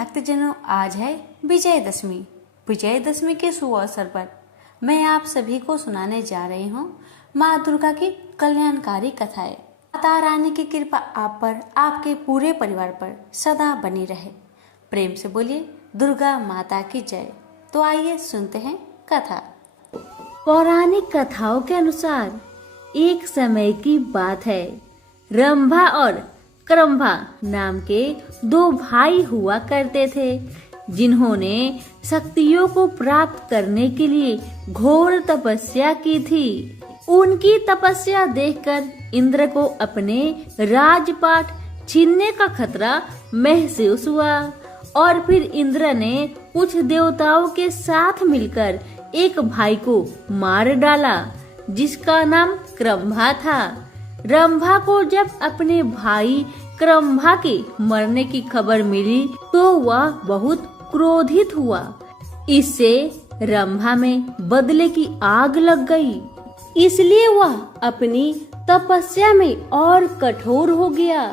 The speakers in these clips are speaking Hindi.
भक्तजनों, आज है विजयदशमी। विजयदशमी के शुभ अवसर पर मैं आप सभी को सुनाने जा रही हूँ माँ दुर्गा की कल्याणकारी कथाएं। माता रानी की कृपा आप पर, आपके पूरे परिवार पर सदा बनी रहे। प्रेम से बोलिए दुर्गा माता की जय। तो आइए सुनते हैं कथा। पौराणिक कथाओं के अनुसार एक समय की बात है। रंभा और क्रंभा नाम के दो भाई हुआ करते थे, जिन्होंने शक्तियों को प्राप्त करने के लिए घोर तपस्या की थी। उनकी तपस्या देखकर इंद्र को अपने राजपाट छीनने का खतरा महसूस हुआ और फिर इंद्र ने कुछ देवताओं के साथ मिलकर एक भाई को मार डाला, जिसका नाम क्रंभा था। रंभा को जब अपने भाई क्रंभा के मरने की खबर मिली तो वह बहुत क्रोधित हुआ। इससे रंभा में बदले की आग लग गई, इसलिए वह अपनी तपस्या में और कठोर हो गया।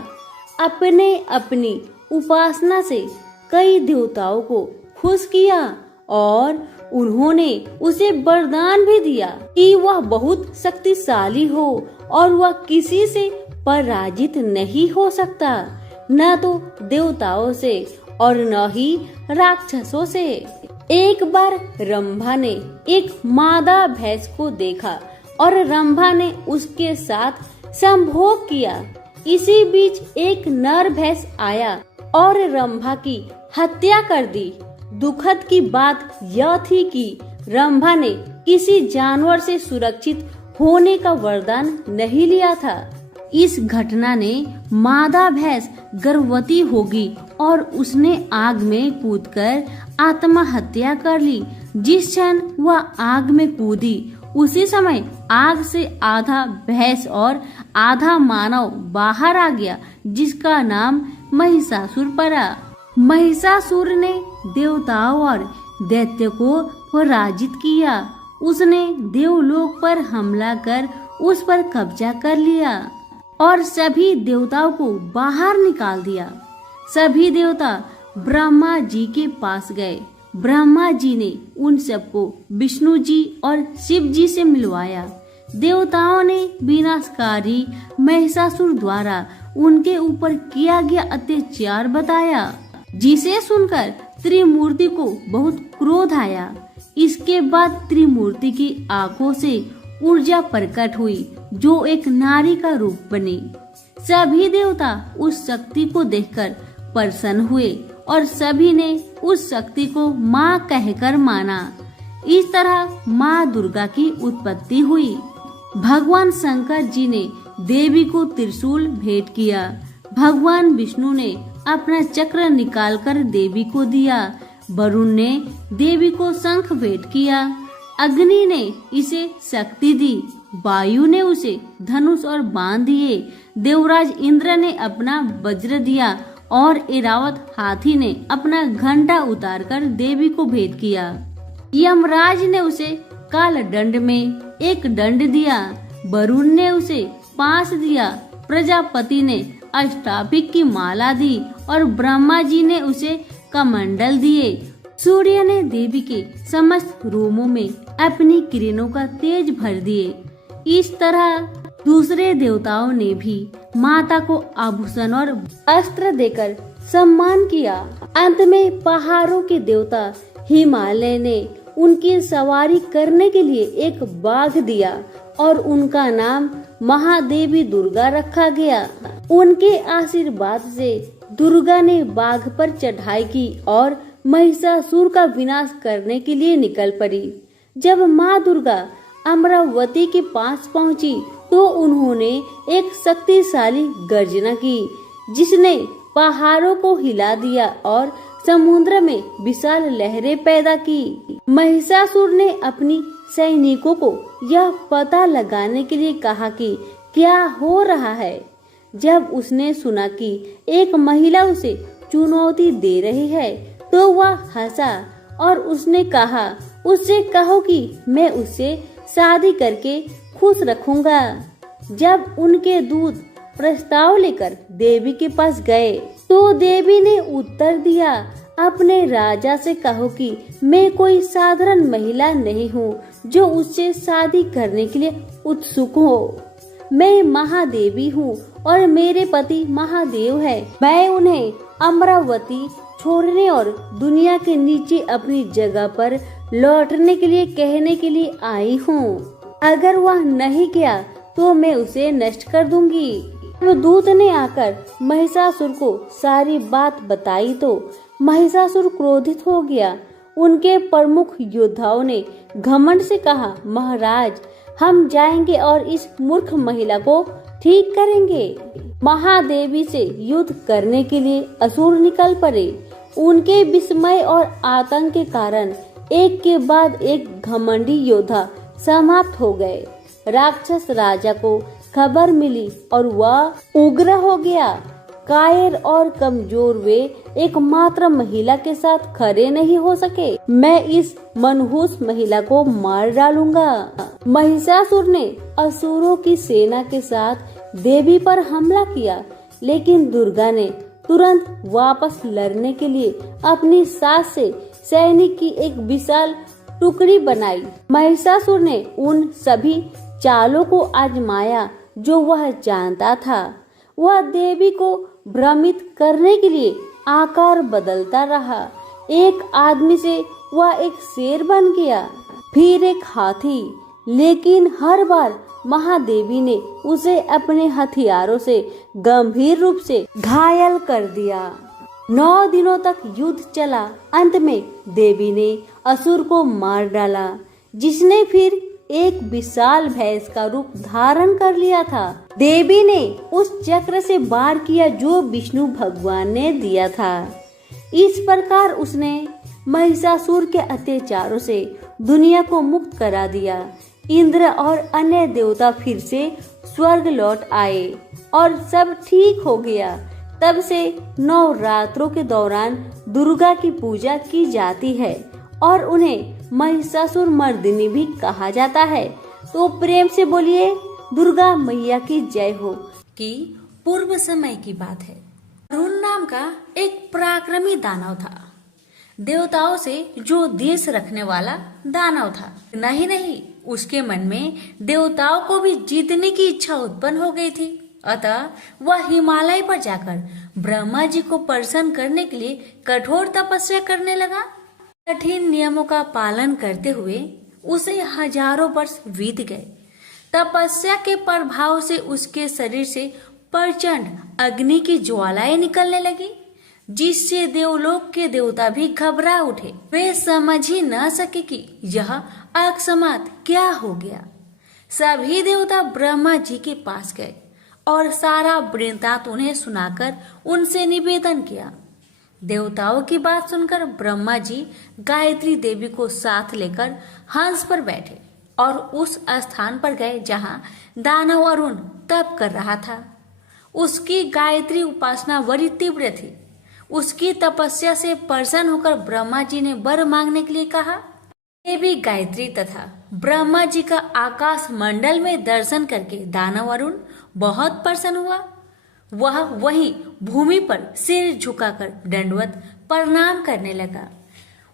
अपनी उपासना से कई देवताओं को खुश किया और उन्होंने उसे वरदान भी दिया कि वह बहुत शक्तिशाली हो और वह किसी से पराजित नहीं हो सकता, न तो देवताओं से और न ही राक्षसों से। एक बार रंभा ने एक मादा भैंस को देखा और रंभा ने उसके साथ संभोग किया। इसी बीच एक नर भैंस आया और रंभा की हत्या कर दी। दुखद की बात यह थी कि रंभा ने किसी जानवर से सुरक्षित होने का वरदान नहीं लिया था। इस घटना ने मादा भैंस गर्भवती होगी और उसने आग में कूदकर आत्महत्या कर ली। जिस क्षण वह आग में कूदी, उसी समय आग से आधा भैंस और आधा मानव बाहर आ गया, जिसका नाम महिषासुर पड़ा। महिषासुर ने देवताओं और दैत्य को पराजित किया। उसने देवलोक पर हमला कर उस पर कब्जा कर लिया और सभी देवताओं को बाहर निकाल दिया। सभी देवता ब्रह्मा जी के पास गए। ब्रह्मा जी ने उन सबको विष्णु जी और शिव जी से मिलवाया। देवताओं ने विनाशकारी महिषासुर द्वारा उनके ऊपर किया गया अत्याचार बताया, जिसे सुनकर त्रिमूर्ति को बहुत क्रोध आया। इसके बाद त्रिमूर्ति की आंखों से ऊर्जा प्रकट हुई, जो एक नारी का रूप बनी। सभी देवता उस शक्ति को देखकर प्रसन्न हुए और सभी ने उस शक्ति को माँ कहकर माना। इस तरह माँ दुर्गा की उत्पत्ति हुई। भगवान शंकर जी ने देवी को त्रिशूल भेंट किया। भगवान विष्णु ने अपना चक्र निकालकर देवी को दिया। वरुण ने देवी को शंख भेंट किया। अग्नि ने इसे शक्ति दी। वायु ने उसे धनुष और बाण दिए। देवराज इंद्र ने अपना वज्र दिया और ऐरावत हाथी ने अपना घंटा उतारकर देवी को भेंट किया। यमराज ने उसे काल दंड में एक दंड दिया। वरुण ने उसे पास दिया। प्रजापति ने अष्टाभिक की माला दी और ब्रह्मा जी ने उसे कमंडल दिए। सूर्य ने देवी के समस्त रोमों में अपनी किरणों का तेज भर दिए। इस तरह दूसरे देवताओं ने भी माता को आभूषण और अस्त्र देकर सम्मान किया। अंत में पहाड़ों के देवता हिमालय ने उनकी सवारी करने के लिए एक बाघ दिया और उनका नाम महादेवी दुर्गा रखा गया। उनके आशीर्वाद से दुर्गा ने बाघ पर चढ़ाई की और महिषासुर का विनाश करने के लिए निकल पड़ी। जब माँ दुर्गा अमरावती के पास पहुँची तो उन्होंने एक शक्तिशाली गर्जना की, जिसने पहाड़ों को हिला दिया और समुद्र में विशाल लहरें पैदा की। महिषासुर ने अपनी सैनिकों को यह पता लगाने के लिए कहा कि क्या हो रहा है। जब उसने सुना कि एक महिला उसे चुनौती दे रही है तो वह हंसा और उसने कहा, उससे कहो कि मैं उससे शादी करके खुश रखूंगा। जब उनके दूत प्रस्ताव लेकर देवी के पास गए तो देवी ने उत्तर दिया, अपने राजा से कहो कि मैं कोई साधारण महिला नहीं हूँ जो उससे शादी करने के लिए उत्सुक हो। मैं महादेवी हूँ और मेरे पति महादेव है। मैं उन्हें अमरावती छोड़ने और दुनिया के नीचे अपनी जगह पर लौटने के लिए कहने के लिए आई हूँ। अगर वह नहीं गया तो मैं उसे नष्ट कर दूंगी। वो दूत ने आकर महिषासुर को सारी बात बताई तो महिषासुर क्रोधित हो गया। उनके प्रमुख योद्धाओं ने घमंड से कहा, महाराज हम जाएंगे और इस मूर्ख महिला को ठीक करेंगे। महादेवी से युद्ध करने के लिए असुर निकल पड़े। उनके विस्मय और आतंक के कारण एक के बाद एक घमंडी योद्धा समाप्त हो गए। राक्षस राजा को खबर मिली और वह उग्र हो गया। कायर और कमजोर वे एकमात्र महिला के साथ खड़े नहीं हो सके। मैं इस मनहूस महिला को मार डालूंगा। महिषासुर ने असुरों की सेना के साथ देवी पर हमला किया, लेकिन दुर्गा ने तुरंत वापस लड़ने के लिए अपनी सास से सैनिक की एक विशाल टुकड़ी बनाई। महिषासुर ने उन सभी चालों को आजमाया जो वह जानता था। वह देवी को भ्रमित करने के लिए आकार बदलता रहा। एक आदमी से वह एक शेर बन गया, फिर एक हाथी, लेकिन हर बार महादेवी ने उसे अपने हथियारों से गंभीर रूप से घायल कर दिया। 9 दिनों तक युद्ध चला। अंत में देवी ने असुर को मार डाला, जिसने फिर एक विशाल भैंस का रूप धारण कर लिया था। देवी ने उस चक्र से वार किया जो विष्णु भगवान ने दिया था। इस प्रकार उसने महिषासुर के अत्याचारों से दुनिया को मुक्त करा दिया। इंद्र और अन्य देवता फिर से स्वर्ग लौट आए और सब ठीक हो गया। तब से 9 रात्रों के दौरान दुर्गा की पूजा की जाती है और उन्हें महिषासुर मर्दिनी भी कहा जाता है। तो प्रेम से बोलिए दुर्गा मैया की जय हो। कि पूर्व समय की बात है। अरुण नाम का एक पराक्रमी दानव था। देवताओं से जो देश रखने वाला दानव था। नहीं, उसके मन में देवताओं को भी जीतने की इच्छा उत्पन्न हो गई थी। अतः वह हिमालय पर जाकर ब्रह्मा जी को प्रसन्न करने के लिए कठोर तपस्या करने लगा। कठिन नियमों का पालन करते हुए उसे हजारों वर्ष बीत गए। तपस्या के प्रभाव से उसके शरीर से प्रचंड अग्नि की ज्वालाएं निकलने लगी, जिससे देवलोक के देवता भी घबरा उठे। वे समझ ही न सके कि यह अकस्मात क्या हो गया। सभी देवता ब्रह्मा जी के पास गए और सारा वृत्तांत उन्हें सुनाकर उनसे निवेदन किया। देवताओं की बात सुनकर ब्रह्मा जी गायत्री देवी को साथ लेकर हंस पर बैठे और उस स्थान पर गए जहां दानव अरुण तप कर रहा था। उसकी गायत्री उपासना बड़ी तीव्र थी। उसकी तपस्या से प्रसन्न होकर ब्रह्मा जी ने वर मांगने के लिए कहा। देवी गायत्री तथा ब्रह्मा जी का आकाश मंडल में दर्शन करके दानव अरुण बहुत प्रसन्न हुआ। वह वहीं भूमि पर सिर झुकाकर दंडवत प्रणाम करने लगा।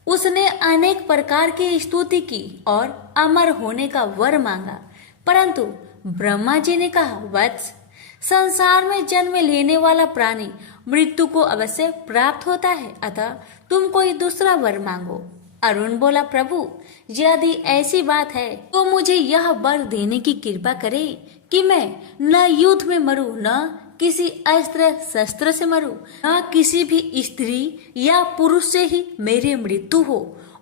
उसने अनेक प्रकार की स्तुति की और अमर होने का वर मांगा, परंतु ब्रह्मा जी ने कहा, वत्स, संसार में जन्म लेने वाला प्राणी मृत्यु को अवश्य प्राप्त होता है, अतः तुम कोई दूसरा वर मांगो। अरुण बोला, प्रभु, यदि ऐसी बात है तो मुझे यह वर देने की कृपा करे कि मैं न युद्ध में मरूं, न किसी अस्त्र शस्त्र से मरूं, न किसी भी स्त्री या पुरुष से ही मेरी मृत्यु हो,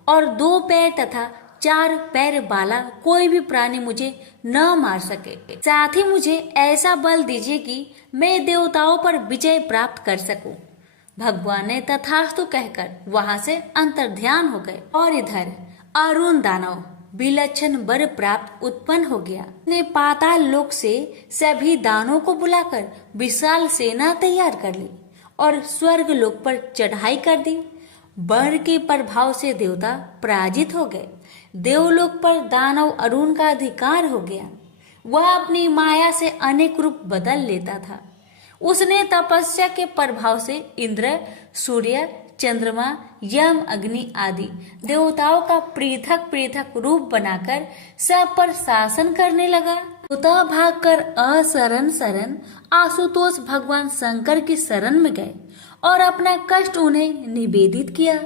और 2 पैर तथा 4 पैर वाला कोई भी प्राणी मुझे न मार सके। साथ ही मुझे ऐसा बल दीजिए कि मैं देवताओं पर विजय प्राप्त कर सकूं। भगवान ने तथास्तु कहकर वहां से अंतर्ध्यान हो गए और इधर अरुण दानव विलक्षण वर प्राप्त उत्पन्न हो गया। ने पाताल लोक से सभी दानों को बुलाकर विशाल सेना तैयार कर ली और स्वर्ग लोक पर चढ़ाई कर दी। वर के प्रभाव से देवता पराजित हो गए। देवलोक पर दानव अरुण का अधिकार हो गया। वह अपनी माया से अनेक रूप बदल लेता था। उसने तपस्या के प्रभाव से इंद्र, सूर्य, चंद्रमा, यम, अग्नि आदि देवताओं का पृथक पृथक रूप बनाकर सब पर शासन करने लगा। देवता भागकर असरण शरण आशुतोष भगवान शंकर की शरण में गए और अपना कष्ट उन्हें निवेदित किया।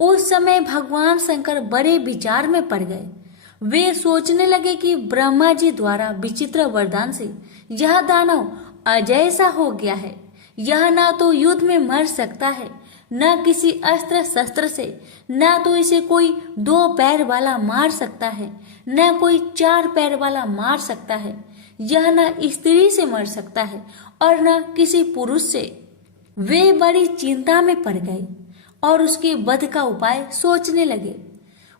उस समय भगवान शंकर बड़े विचार में पड़ गए। वे सोचने लगे कि ब्रह्मा जी द्वारा विचित्र वरदान से यह दानव अजय सा हो गया है। यह ना तो युद्ध में मर सकता है, न किसी अस्त्र शस्त्र से, न तो इसे कोई 2 पैर वाला मार सकता है, न कोई 4 पैर वाला मार सकता है। यह न स्त्री से मर सकता है और न किसी पुरुष से। वे बड़ी चिंता में पड़ गए और उसके वध का उपाय सोचने लगे।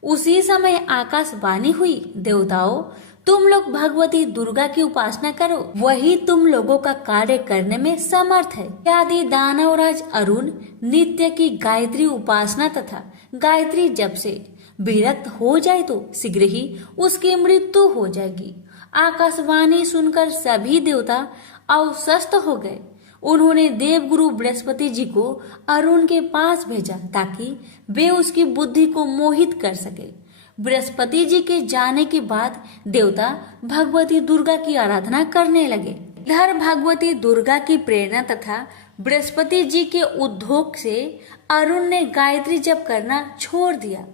उसी समय आकाशवाणी हुई, देवताओं, तुम लोग भगवती दुर्गा की उपासना करो, वही तुम लोगों का कार्य करने में समर्थ है। आदि दानवराज अरुण नित्य की गायत्री उपासना तथा गायत्री जप से विरक्त हो जाए तो शीघ्र ही उसकी मृत्यु हो जाएगी। आकाशवाणी सुनकर सभी देवता अवशस्त हो गए। उन्होंने देवगुरु बृहस्पति जी को अरुण के पास भेजा ताकि वे उसकी बुद्धि को मोहित कर सके। बृहस्पति जी के जाने के बाद देवता भगवती दुर्गा की आराधना करने लगे। इधर भगवती दुर्गा की प्रेरणा तथा बृहस्पति जी के उद्योग से अरुण ने गायत्री जप करना छोड़ दिया।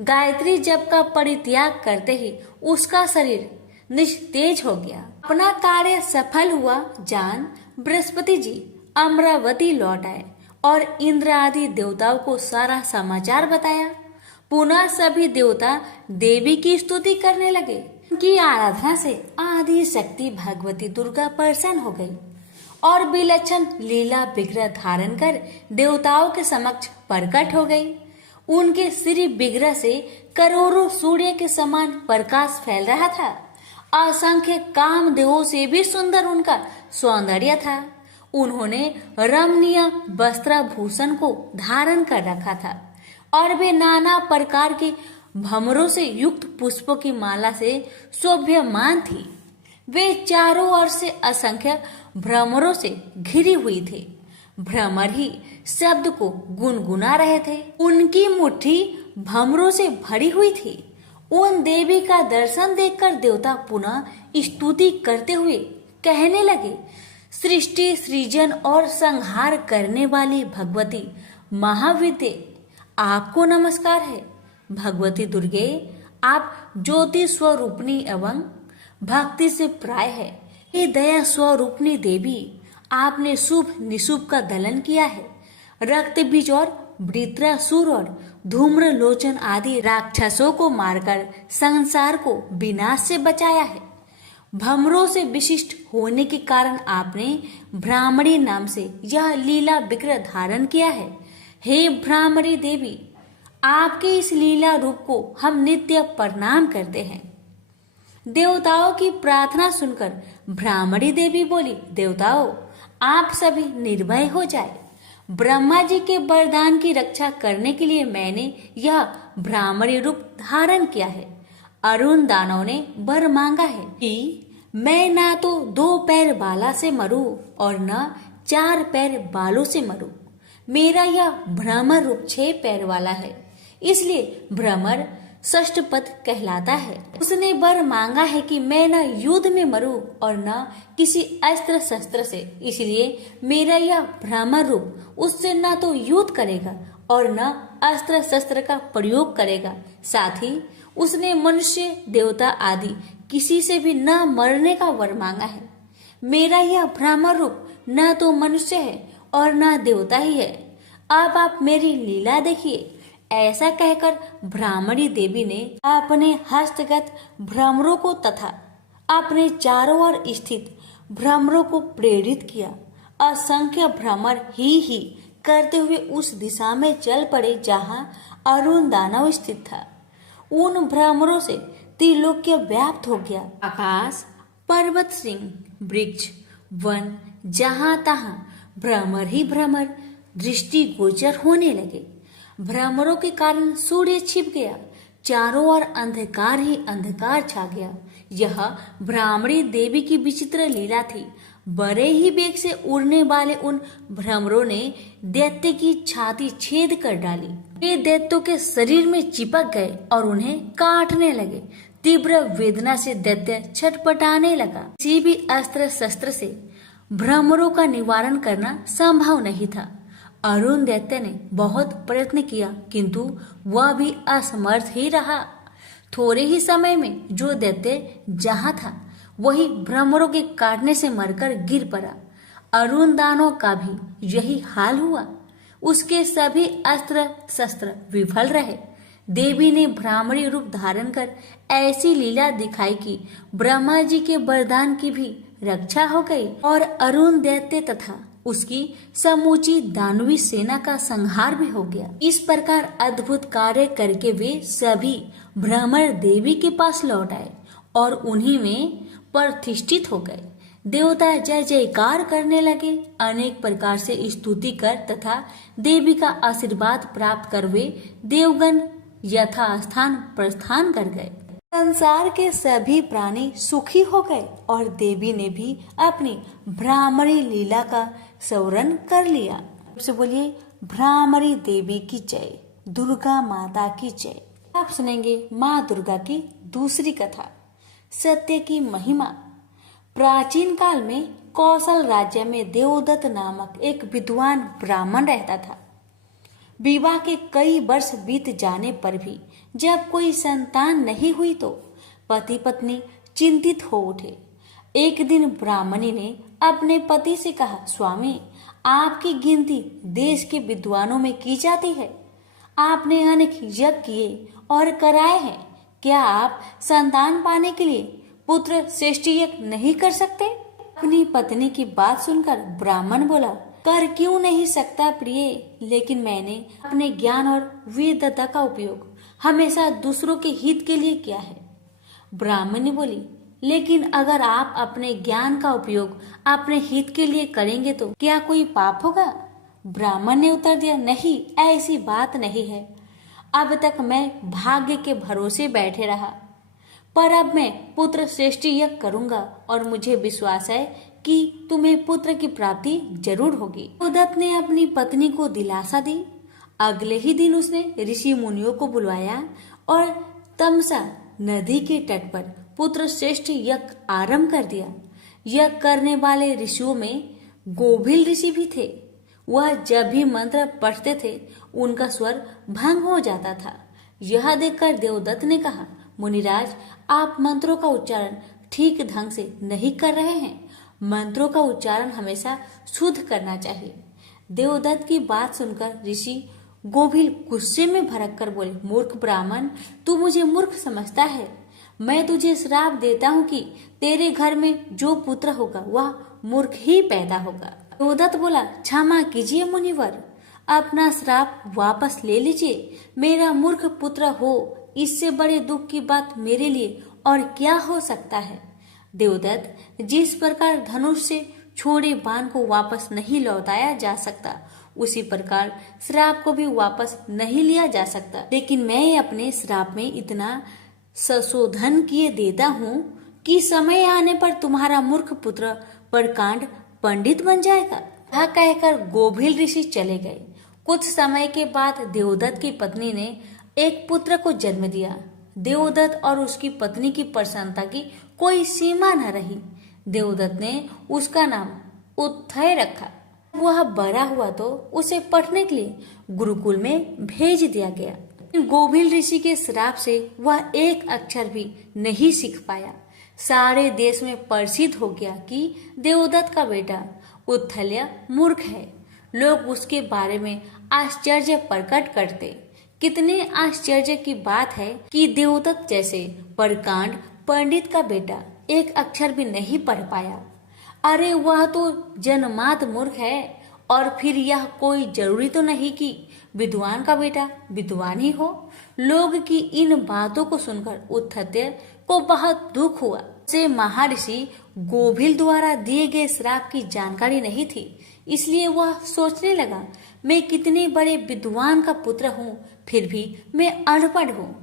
गायत्री जप का परित्याग करते ही उसका शरीर निस्तेज हो गया। अपना कार्य सफल हुआ जान बृहस्पति जी अमरावती लौट आए और इंद्र आदि देवताओं को सारा समाचार बताया। पुनः सभी देवता देवी की स्तुति करने लगे। उनकी आराधना से आदि शक्ति भगवती दुर्गा प्रसन्न हो गई और विलक्षण लीला विग्रह धारण कर देवताओं के समक्ष प्रकट हो गई। उनके श्री विग्रह से करोड़ों सूर्य के समान प्रकाश फैल रहा था। असंख्य कामदेवों से भी सुंदर उनका सौंदर्य था। उन्होंने रमणीय वस्त्राभूषण को धारण कर रखा था और वे नाना प्रकार के भंवरों से युक्त पुष्पों की माला से शोभ्यमान थी। वे चारों ओर से असंख्य भ्रमरों से घिरी हुई थे। भ्रमर ही शब्द को गुनगुना रहे थे। उनकी मुट्ठी भंवरों से भरी हुई थी। उन देवी का दर्शन देखकर देवता पुनः स्तुति करते हुए कहने लगे, सृष्टि सृजन और संहार करने वाली भगवती महाविद्ये, आपको नमस्कार है। भगवती दुर्गे, आप ज्योति स्वरूपणी एवं भक्ति से प्राय है। हे दया स्वरूपणी देवी, आपने शुभ निशुभ का दलन किया है। रक्त बीज और वृत्रासुर और धूम्र लोचन आदि राक्षसों को मारकर संसार को विनाश से बचाया है। भ्रमरों से विशिष्ट होने के कारण आपने भ्रामरी नाम से यह लीला विग्रह धारण किया है। हे भ्रामरी देवी, आपके इस लीला रूप को हम नित्य प्रणाम करते हैं। देवताओं की प्रार्थना सुनकर भ्रामरी देवी बोली, देवताओं, आप सभी निर्भय हो जाए। ब्रह्मा जी के वरदान की रक्षा करने के लिए मैंने यह भ्रामरी रूप धारण किया है। अरुण दानव ने वर मांगा है कि मैं ना तो 2 पैर बाला से मरूं और न 4 पैर बालों से मरूं। मेरा यह भ्रमर रूप 6 पैर वाला है, इसलिए भ्रमर षष्ठपद कहलाता है। उसने वर मांगा है कि मैं न युद्ध में मरूं और न किसी अस्त्र शस्त्र से, इसलिए मेरा यह भ्रमर रूप उससे न तो युद्ध करेगा और न अस्त्र शस्त्र का प्रयोग करेगा। साथ ही उसने मनुष्य देवता आदि किसी से भी न मरने का वर मांगा है। मेरा यह भ्रमर रूप न तो मनुष्य है और न देवता ही है। अब आप मेरी लीला देखिए। ऐसा कहकर भ्रामरी देवी ने अपने हस्तगत भ्रमरों को तथा अपने चारों ओर स्थित भ्रमरों को प्रेरित किया। असंख्य भ्रमर ही करते हुए उस दिशा में चल पड़े जहां अरुण दानव स्थित था। उन भ्रमरों से त्रिलोक्य व्याप्त हो गया। आकाश, पर्वत, सिंह, वृक्ष, वन, जहां तहां भ्रमर ही भ्रमर दृष्टि गोचर होने लगे। भ्रमरों के कारण सूर्य छिप गया। चारों ओर अंधकार ही अंधकार छा गया। यह भ्रामरी देवी की विचित्र लीला थी। बड़े ही वेग से उड़ने वाले उन भ्रमरों ने दैत्य की छाती छेद कर डाली। वे दैत्यों के शरीर में चिपक गए और उन्हें काटने लगे। तीव्र वेदना से दैत्य छटपटाने लगा। किसी भी अस्त्र शस्त्र से भ्रमरों का निवारण करना संभव नहीं था। अरुण दैत्य ने बहुत प्रयत्न किया, किंतु वह भी असमर्थ ही रहा। थोड़े ही समय में जो दैत्य जहाँ था वही भ्रमरों के काटने से मरकर गिर पड़ा। अरुण दानव का भी यही हाल हुआ। उसके सभी अस्त्र शस्त्र विफल रहे। देवी ने भ्रामरी रूप धारण कर ऐसी लीला दिखाई कि ब्रह्मा जी के वरदान की भी रक्षा हो गई और अरुण दैत्य तथा उसकी समूची दानवी सेना का संहार भी हो गया। इस प्रकार अद्भुत कार्य करके वे सभी भ्रमर देवी के पास लौट आए और उन्हीं में प्रतिष्ठित हो गए। देवता जय जयकार करने लगे। अनेक प्रकार से स्तुति कर तथा देवी का आशीर्वाद प्राप्त कर वे देवगण यथास्थान प्रस्थान कर गए। संसार के सभी प्राणी सुखी हो गए और देवी ने भी अपनी भ्रामरी लीला का स्मरण कर लिया। से बोलिए भ्रामरी देवी की जय, दुर्गा माता की जय। आप सुनेंगे माँ दुर्गा की दूसरी कथा, सत्य की महिमा। प्राचीन काल में कौशल राज्य में देवदत्त नामक एक विद्वान ब्राह्मण रहता था। विवाह के कई वर्ष बीत जाने पर भी जब कोई संतान नहीं हुई तो पति पत्नी चिंतित हो उठे। एक दिन ब्राह्मणी ने अपने पति से कहा, स्वामी, आपकी गिनती देश के विद्वानों में की जाती है। आपने अनेक यज्ञ किए और कराए हैं। क्या आप संतान पाने के लिए पुत्र श्रेष्ठ यज्ञ नहीं कर सकते? अपनी पत्नी की बात सुनकर ब्राह्मण बोला, कर क्यों नहीं सकता प्रिय, लेकिन मैंने अपने ज्ञान और वेदता का उपयोग हमेशा दूसरों के हित के लिए किया है। ब्राह्मणी बोली, लेकिन अगर आप अपने ज्ञान का उपयोग अपने हित के लिए करेंगे तो क्या कोई पाप होगा? ब्राह्मण ने उत्तर दिया, नहीं, ऐसी बात नहीं है। अब तक मैं भाग्य के भरोसे बैठे रहा, पर अब मैं पुत्र श्रेष्ठ यज्ञ करूंगा और मुझे विश्वास है कि तुम्हें पुत्र की प्राप्ति जरूर होगी। देवदत्त ने अपनी पत्नी को दिलासा दी। अगले ही दिन उसने ऋषि मुनियों को बुलवाया और तमसा नदी के तट पर पुत्र श्रेष्ठ यज्ञ आरंभ कर दिया। यज्ञ करने वाले ऋषियों में गोभिल ऋषि भी थे। वह जब भी मंत्र पढ़ते थे उनका स्वर भंग हो जाता था। यह देखकर देवदत्त ने कहा, मुनिराज, आप मंत्रों का उच्चारण ठीक ढंग से नहीं कर रहे हैं। मंत्रों का उच्चारण हमेशा शुद्ध करना चाहिए। देवदत्त की बात सुनकर ऋषि गोभिल गुस्से में भड़क कर बोले, मूर्ख ब्राह्मण, तू मुझे मूर्ख समझता है। मैं तुझे श्राप देता हूँ कि तेरे घर में जो पुत्र होगा वह मूर्ख ही पैदा होगा। देवदत्त बोला, क्षमा कीजिए मुनिवर, अपना श्राप वापस ले लीजिए। मेरा मूर्ख पुत्र हो, इससे बड़े दुख की बात मेरे लिए और क्या हो सकता है। देवदत्त, जिस प्रकार धनुष से छोड़े बाण को वापस नहीं लौटाया जा सकता, उसी प्रकार श्राप को भी वापस नहीं लिया जा सकता। लेकिन मैं अपने श्राप में इतना संशोधन किए देता हूँ कि समय आने पर तुम्हारा मूर्ख पुत्र प्रकांड पंडित बन जाएगा। यह कहकर गोभिल ऋषि चले गए। कुछ समय के बाद देवदत्त की पत्नी ने एक पुत्र को जन्म दिया। देवदत्त और उसकी पत्नी की प्रसन्नता की कोई सीमा न रही। देवदत्त ने उसका नाम उत्थय रखा। वह बड़ा हुआ तो उसे पढ़ने के लिए गुरुकुल में भेज दिया गया। गोभिल ऋषि के श्राप से वह एक अक्षर भी नहीं सीख पाया। सारे देश में प्रसिद्ध हो गया कि देवदत्त का बेटा उत्थल्य मूर्ख है। लोग उसके बारे में आश्चर्य प्रकट करते। कितने आश्चर्य की बात है कि देवदत्त जैसे प्रकांड पंडित का बेटा एक अक्षर भी नहीं पढ़ पाया। अरे वह तो जन्मात मूर्ख है, और फिर यह कोई जरूरी तो नहीं कि विद्वान का बेटा विद्वान ही हो। लोग की इन बातों को सुनकर उत्थल्य को बहुत दुख हुआ। से महर्षि गोभिल द्वारा दिए गए श्राप की जानकारी नहीं थी, इसलिए वह सोचने लगा, मैं कितने बड़े विद्वान का पुत्र हूँ, फिर भी मैं अनपढ़ हूँ।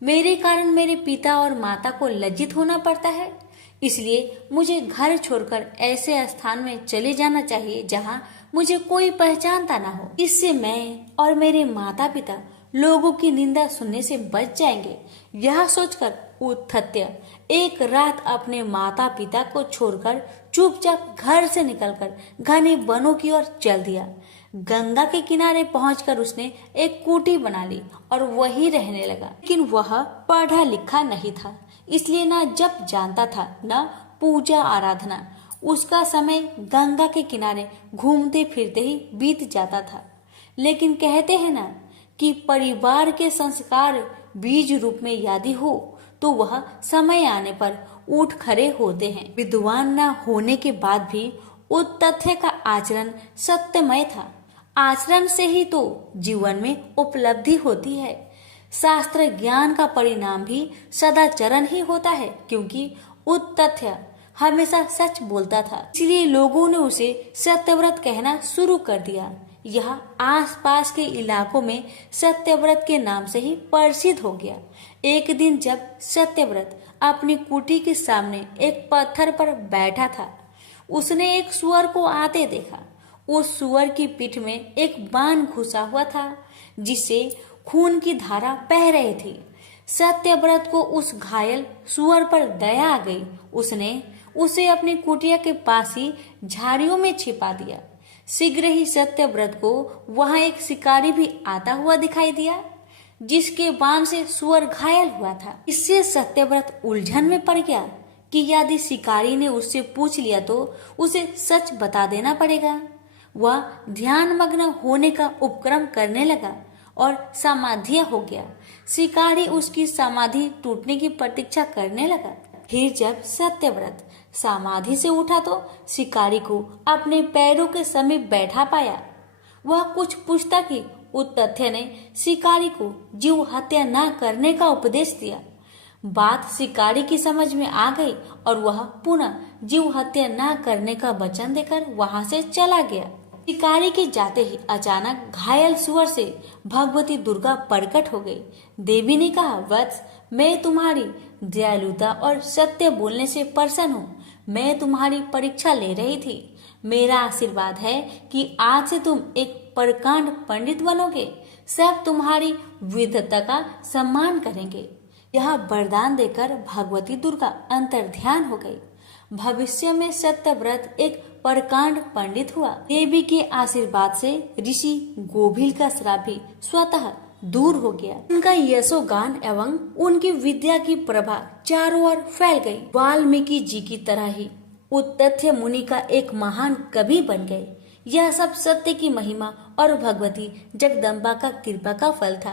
मेरे कारण मेरे पिता और माता को लज्जित होना पड़ता है। इसलिए मुझे घर छोड़कर ऐसे स्थान में चले जाना चाहिए जहाँ मुझे कोई पहचानता ना हो। इससे मैं और मेरे माता पिता लोगों की निंदा सुनने से बच जाएंगे। यह सोचकर उत्थत्य एक रात अपने माता पिता को छोड़कर चुपचाप घर से निकलकर घने वनों की ओर चल दिया। गंगा के किनारे पहुंचकर उसने एक कुटी बना ली और वहीं रहने लगा। लेकिन वह पढ़ा लिखा नहीं था, इसलिए ना जप जानता था न पूजा आराधना। उसका समय गंगा के किनारे घूमते फिरते ही बीत जाता था। लेकिन कहते हैं ना कि परिवार के संस्कार बीज रूप में यदि हो तो वह समय आने पर उठ खड़े होते हैं। विद्वान न होने के बाद भी उत्तथ्य का आचरण सत्यमय था। आचरण से ही तो जीवन में उपलब्धि होती है। शास्त्र ज्ञान का परिणाम भी सदाचरण ही होता है, क्योंकि उत्तथ्य हमेशा सच बोलता था। इसलिए लोगों ने उसे सत्यव्रत कहना शुरू कर दिया। यह आसपास के इलाकों में सत्यव्रत के नाम से ही प्रसिद्ध हो गया। एक दिन जब सत्यव्रत अपनी कुटी के सामने एक पत्थर पर बैठा था, उसने एक सुअर को आते देखा। उस सुअर की पीठ में एक बाण घुसा हुआ था, जिससे खून की धारा बह रही थी। सत्यव्रत को उस घायल सुअर पर दया आ गई। उसने उसे अपनी कुटिया के पास ही झाड़ियों में छिपा दिया। शीघ्र ही सत्यव्रत को वहां एक शिकारी भी आता हुआ दिखाई दिया, जिसके बाण से सुअर घायल हुआ था। इससे सत्यव्रत उलझन में पड़ गया कि यदि शिकारी ने उससे पूछ लिया तो उसे सच बता देना पड़ेगा। वह ध्यान मग्न होने का उपक्रम करने लगा और समाधि हो गया। शिकारी उसकी समाधि टूटने की प्रतीक्षा करने लगा। फिर जब सत्यव्रत समाधि से उठा तो शिकारी को अपने पैरों के समीप बैठा पाया। वह कुछ पूछता कि उत्तथ्य ने शिकारी को जीव हत्या न करने का उपदेश दिया। बात शिकारी की समझ में आ गई और वह पुनः जीव हत्या न करने का वचन देकर वहां से चला गया। शिकारी के जाते ही अचानक घायल सुअर से भगवती दुर्गा प्रकट हो गई। देवी ने कहा, वत्स, मैं तुम्हारी दयालुता और सत्य बोलने से प्रसन्न हूँ। मैं तुम्हारी परीक्षा ले रही थी। मेरा आशीर्वाद है कि आज से तुम एक प्रकांड पंडित बनोगे। सब तुम्हारी विद्वता का सम्मान करेंगे। यह वरदान देकर भगवती दुर्गा अंतर्ध्यान हो गई। भविष्य में सत्यव्रत एक प्रकांड पंडित हुआ। देवी के आशीर्वाद से ऋषि गोभिल का श्राप भी स्वतः दूर हो गया। उनका यशोगान एवं उनकी विद्या की प्रभा चारों ओर फैल गई। वाल्मीकि जी की तरह ही उत्तथ्य मुनि का एक महान कवि बन गए। यह सब सत्य की महिमा और भगवती जगदम्बा का कृपा का फल था।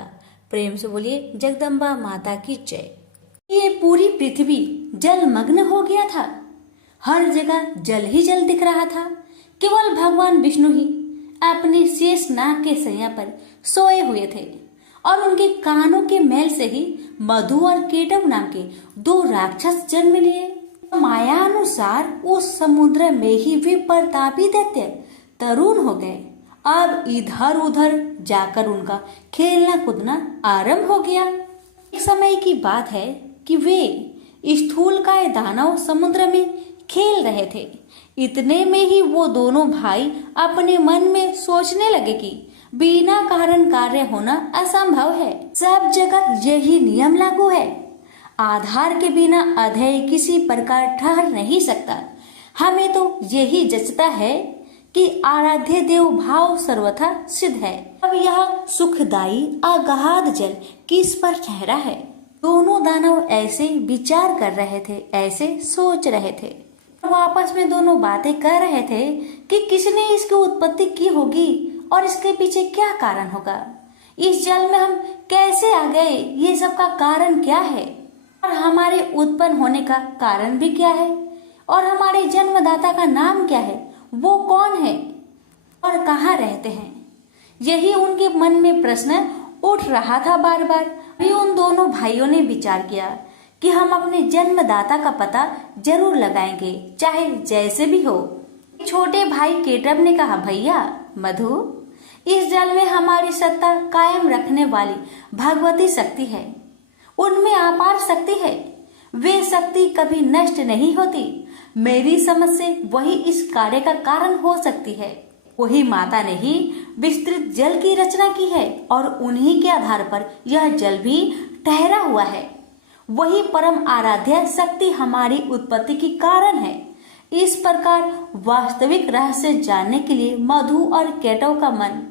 प्रेम से बोलिए जगदम्बा माता की जय। ये पूरी पृथ्वी जलमग्न हो गया था। हर जगह जल ही जल दिख रहा था। केवल भगवान विष्णु ही अपने शेष नाग के सैया पर सोए हुए थे और उनके कानों के मैल से ही मधु और केटव नाम के दो राक्षस जन्म लिए। माया अनुसार उस समुद्र में ही वे प्रतापी दैत्य तरुण हो गए। अब इधर उधर जाकर उनका खेलना कूदना आरंभ हो गया। एक समय की बात है कि वे स्थूलकाय दानव समुद्र में खेल रहे थे। इतने में ही वो दोनों भाई अपने मन में सोचने लगे कि बिना कारण कार्य होना असंभव है। सब जगह यही नियम लागू है। आधार के बिना अधेय किसी प्रकार ठहर नहीं सकता। हमें तो यही जचता है कि आराध्य देव भाव सर्वथा सिद्ध है। अब यह सुखदायी अगाध जल किस पर ठहरा है। दोनों दानव ऐसे विचार कर रहे थे, ऐसे सोच रहे थे। वो आपस में दोनों बातें कर रहे थे कि किसने इसकी उत्पत्ति की होगी और इसके पीछे क्या कारण होगा। इस जल में हम कैसे आ गए, ये सब का कारण क्या है, और हमारे उत्पन्न होने का कारण भी क्या है, और हमारे जन्मदाता का नाम क्या है, वो कौन है और कहाँ रहते हैं। यही उनके मन में प्रश्न उठ रहा था बार बार। भी उन दोनों भाइयों ने विचार किया कि हम अपने जन्मदाता का पता जरूर लगाएंगे, चाहे जैसे भी हो। छोटे भाई केटव ने कहा, भैया मधु, इस जल में हमारी सत्ता कायम रखने वाली भगवती शक्ति है। उनमें अपार शक्ति है। वे शक्ति कभी नष्ट नहीं होती। मेरी समझ से वही इस कार्य का कारण हो सकती है। वही माता ने ही विस्तृत जल की रचना की है और उन्हीं के आधार पर यह जल भी ठहरा हुआ है। वही परम आराध्य शक्ति हमारी उत्पत्ति की कारण है। इस प्रकार वास्तविक रहस्य जानने के लिए मधु और केटव का मन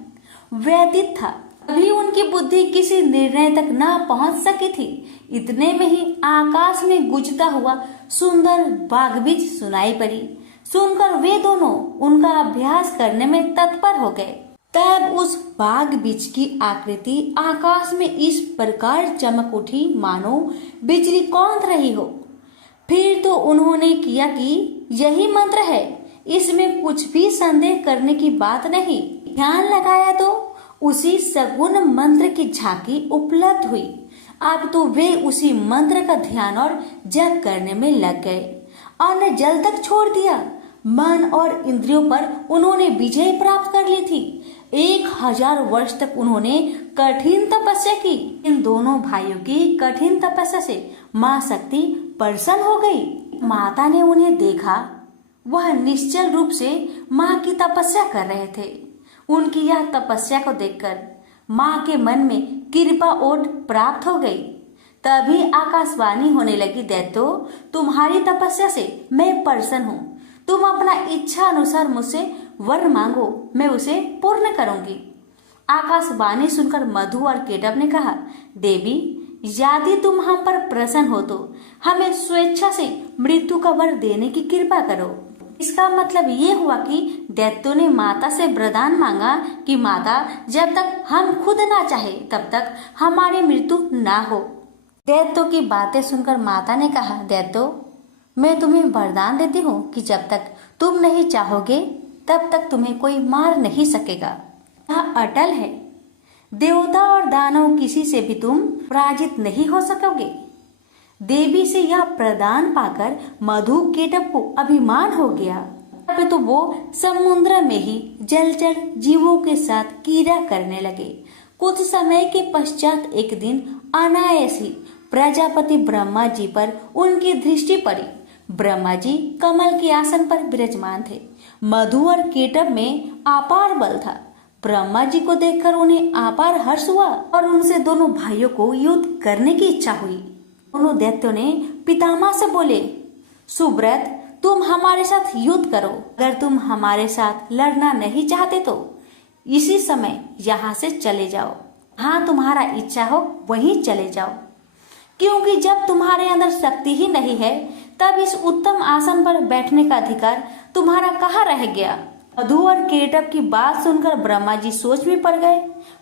व्यतीत था। अभी उनकी बुद्धि किसी निर्णय तक न पहुंच सकी थी। इतने में ही आकाश में गुजरता हुआ सुंदर बाघबीज सुनाई पड़ी। सुनकर वे दोनों उनका अभ्यास करने में तत्पर हो गए। तब उस बाघबीज की आकृति आकाश में इस प्रकार चमक उठी मानो बिजली कौंध रही हो। फिर तो उन्होंने किया कि यही मंत्र है, इसमें कुछ भी संदेह करने की बात नहीं। ध्यान लगाया तो उसी सगुण मंत्र की झांकी उपलब्ध हुई। अब तो वे उसी मंत्र का ध्यान और जप करने में लग गए। अन्य जल तक छोड़ दिया। मन और इंद्रियों पर उन्होंने विजय प्राप्त कर ली थी। 1000 वर्ष तक उन्होंने कठिन तपस्या की। इन दोनों भाइयों की कठिन तपस्या से माँ शक्ति प्रसन्न हो गई। माता ने उन्हें देखा। वह निश्चल रूप से माँ की तपस्या कर रहे थे। उनकी यह तपस्या को देखकर माँ के मन में कृपा ओट प्राप्त हो गई। तभी आकाशवाणी होने लगी, दैत्यो, तुम्हारी तपस्या से मैं प्रसन्न हूँ। तुम अपना इच्छा अनुसार मुझसे वर मांगो, मैं उसे पूर्ण करूंगी। आकाशवाणी सुनकर मधु और केटव ने कहा, देवी, यदि तुम हम पर प्रसन्न हो तो हमें स्वेच्छा से मृत्यु का वर देने की कृपा करो। इसका मतलब ये हुआ कि दैत्यों ने माता से वरदान मांगा कि माता, जब तक हम खुद ना चाहे तब तक हमारी मृत्यु ना हो। दैत्यों की बातें सुनकर माता ने कहा, दैत्यों, मैं तुम्हें वरदान देती हूँ कि जब तक तुम नहीं चाहोगे तब तक तुम्हें कोई मार नहीं सकेगा। यह अटल है। देवता और दानव किसी से भी तुम पराजित नहीं हो सकोगे। देवी से यह प्रदान पाकर मधु केटव को अभिमान हो गया। अब तो वो समुद्र में ही जलचर जीवों के साथ क्रीड़ा करने लगे। कुछ समय के पश्चात एक दिन अनायास ही प्रजापति ब्रह्मा जी पर उनकी दृष्टि पड़ी। ब्रह्मा जी कमल के आसन पर विराजमान थे। मधु और केटव में अपार बल था। ब्रह्मा जी को देखकर उन्हें अपार हर्ष हुआ और उनसे दोनों भाइयों को युद्ध करने की इच्छा हुई। दोनों दैत्यों ने पितामह से बोले, सुव्रत, तुम हमारे साथ युद्ध करो। अगर तुम हमारे साथ लड़ना नहीं चाहते तो इसी समय यहाँ से चले जाओ। हाँ, तुम्हारा इच्छा हो वहीं चले जाओ, क्योंकि जब तुम्हारे अंदर शक्ति ही नहीं है तब इस उत्तम आसन पर बैठने का अधिकार तुम्हारा कहाँ रह गया। मधु और केटव की बात सुनकर ब्रह्मा जी सोच में पड़ गए।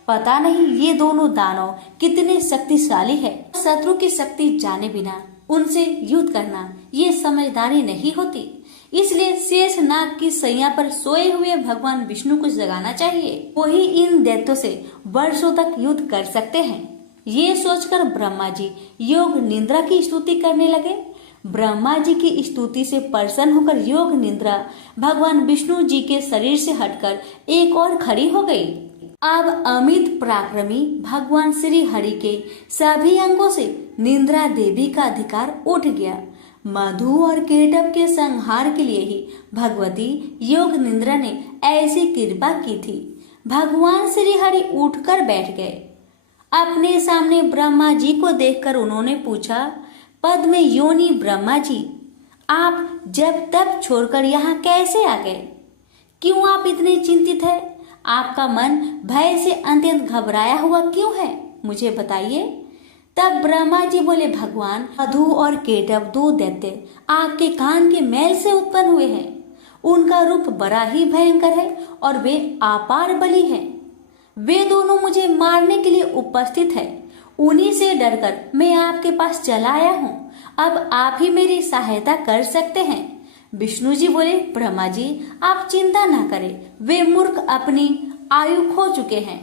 पता नहीं ये दोनों दानव कितने शक्तिशाली है। शत्रु की शक्ति जाने बिना उनसे युद्ध करना ये समझदारी नहीं होती। इसलिए शेष नाग की सैया पर सोए हुए भगवान विष्णु को जगाना चाहिए। वही इन दैत्यों से वर्षों तक युद्ध कर सकते हैं। ये सोचकर ब्रह्मा जी योग निद्रा की स्तुति करने लगे। ब्रह्मा जी की स्तुति से प्रसन्न होकर योग निद्रा भगवान विष्णु जी के शरीर से हटकर एक और खड़ी हो गई। अब अमित पराक्रमी भगवान श्री हरि के सभी अंगों से निद्रा देवी का अधिकार उठ गया। मधु और केटव के संहार के लिए ही भगवती योग निद्रा ने ऐसी कृपा की थी। भगवान श्री हरि उठकर बैठ गए। अपने सामने ब्रह्मा जी को देखकर उन्होंने पूछा, पद्म योनि ब्रह्मा जी, आप जब तब छोड़कर यहाँ कैसे आ गए? क्यों आप इतने चिंतित हैं? आपका मन भय से अत्यंत घबराया हुआ क्यों है? मुझे बताइए। तब ब्रह्मा जी बोले, भगवान, मधु और केटव दो दैत्य आपके कान के मैल से उत्पन्न हुए हैं। उनका रूप बड़ा ही भयंकर है और वे अपार बली हैं। वे दोनों मुझे मारने के लिए उपस्थित है। उन्हीं से डरकर मैं आपके पास चला आया हूँ। अब आप ही मेरी सहायता कर सकते हैं। विष्णु जी बोले, ब्रह्मा जी, आप चिंता न करें। वे मूर्ख अपनी आयु खो चुके हैं।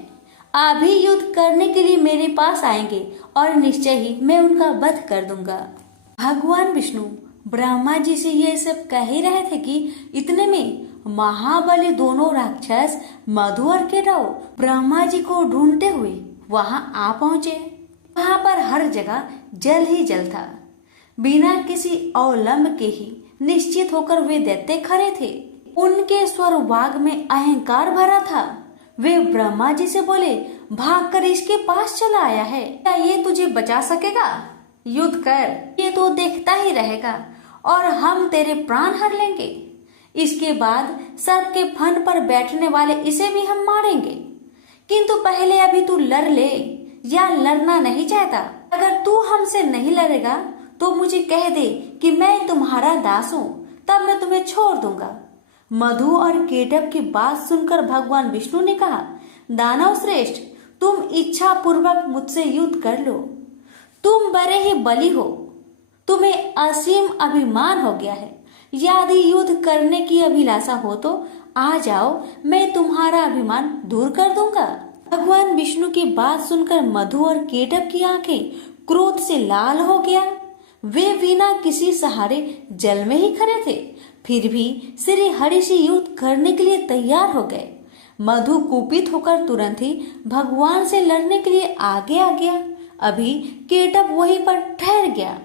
अभी युद्ध करने के लिए मेरे पास आएंगे और निश्चय ही मैं उनका वध कर दूंगा। भगवान विष्णु ब्रह्मा जी से ये सब कह ही रहे थे कि इतने में महाबली दोनों राक्षस मधु और केटव ब्रह्मा जी को ढूंढते हुए वहां आ पहुंचे। वहां पर हर जगह जल ही जल था। बिना किसी अवलंब के ही निश्चित होकर वे दैत्य खड़े थे। उनके स्वर वाग में अहंकार भरा था। वे ब्रह्मा जी से बोले, भागकर इसके पास चला आया है, क्या ये तुझे बचा सकेगा? युद्ध कर, ये तो देखता ही रहेगा और हम तेरे प्राण हर लेंगे। इसके बाद सर्प के फन पर बैठने वाले इसे भी हम मारेंगे। किंतु पहले अभी तू लड़ ले, या लड़ना नहीं चाहता? अगर तू हमसे नहीं लड़ेगा तो मुझे कह दे कि मैं तुम्हारा दास हूँ, तब मैं तुम्हें छोड़ दूंगा। मधु और केटव की बात सुनकर भगवान विष्णु ने कहा, दानव श्रेष्ठ, तुम इच्छा पूर्वक मुझसे युद्ध कर लो। तुम बड़े ही बली हो, तुम्हें असीम अभिमान हो गया है। यदि युद्ध करने की अभिलाषा हो तो आ जाओ, मैं तुम्हारा अभिमान दूर कर दूंगा। भगवान विष्णु की बात सुनकर मधु और केटव की आंखें क्रोध से लाल हो गया। वे बिना किसी सहारे जल में ही खड़े थे, फिर भी श्री हरि से युद्ध करने के लिए तैयार हो गए। मधु कुपित होकर तुरंत ही भगवान से लड़ने के लिए आगे आ गया। अभी केटव वहीं पर ठहर गया।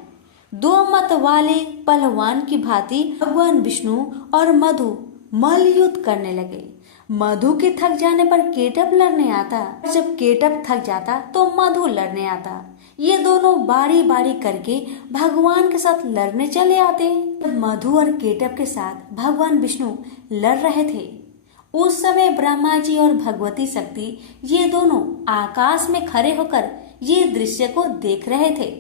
दो मत वाले पहलवान की भांति भगवान विष्णु और मधु मल्ल युद्ध करने लगे। मधु के थक जाने पर केटव लड़ने आता, जब केटव थक जाता तो मधु लड़ने आता। ये दोनों बारी बारी करके भगवान के साथ लड़ने चले आते। मधु और केटव के साथ भगवान विष्णु लड़ रहे थे। उस समय ब्रह्मा जी और भगवती शक्ति ये दोनों आकाश में खड़े होकर ये दृश्य को देख रहे थे।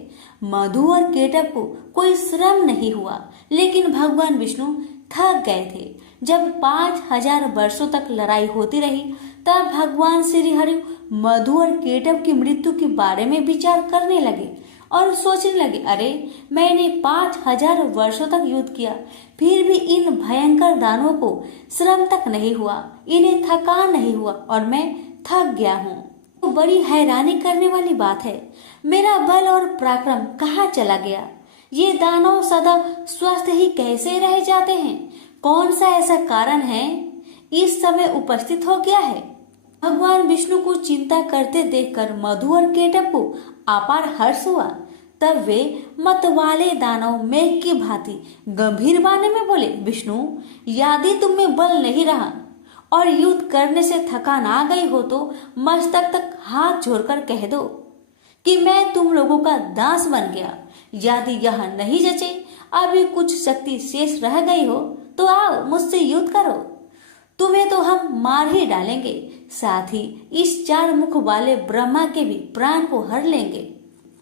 मधु और केटव को कोई श्रम नहीं हुआ, लेकिन भगवान विष्णु थक गए थे। जब 5000 वर्षों तक लड़ाई होती रही, तब भगवान श्री हरि मधु और केटव की मृत्यु के बारे में विचार करने लगे और सोचने लगे, अरे मैंने 5000 वर्षों तक युद्ध किया, फिर भी इन भयंकर दानवों को श्रम तक नहीं हुआ, इन्हें थकान नहीं हुआ और मैं थक गया हूँ। तो बड़ी हैरानी करने वाली बात है, मेरा बल और पराक्रम कहाँ चला गया? ये दानव सदा स्वस्थ ही कैसे रह जाते हैं? कौन सा ऐसा कारण है इस समय उपस्थित हो गया है? भगवान विष्णु को चिंता करते देखकर मधु और केटव को अपार हर्ष हुआ। तब वे मतवाले दानव मेघ की भांति गंभीर वाणी में बोले, विष्णु, यदि तुम में बल नहीं रहा और युद्ध करने से थकान आ गई हो तो मस्तक तक हाथ जोड़कर कह दो कि मैं तुम लोगों का दास बन गया। यदि यह नहीं जचे, अभी कुछ शक्ति शेष रह गई हो तो आओ मुझसे युद्ध करो, तुम्हें तो हम मार ही डालेंगे, साथ ही इस 4 मुख वाले ब्रह्मा के भी प्राण को हर लेंगे।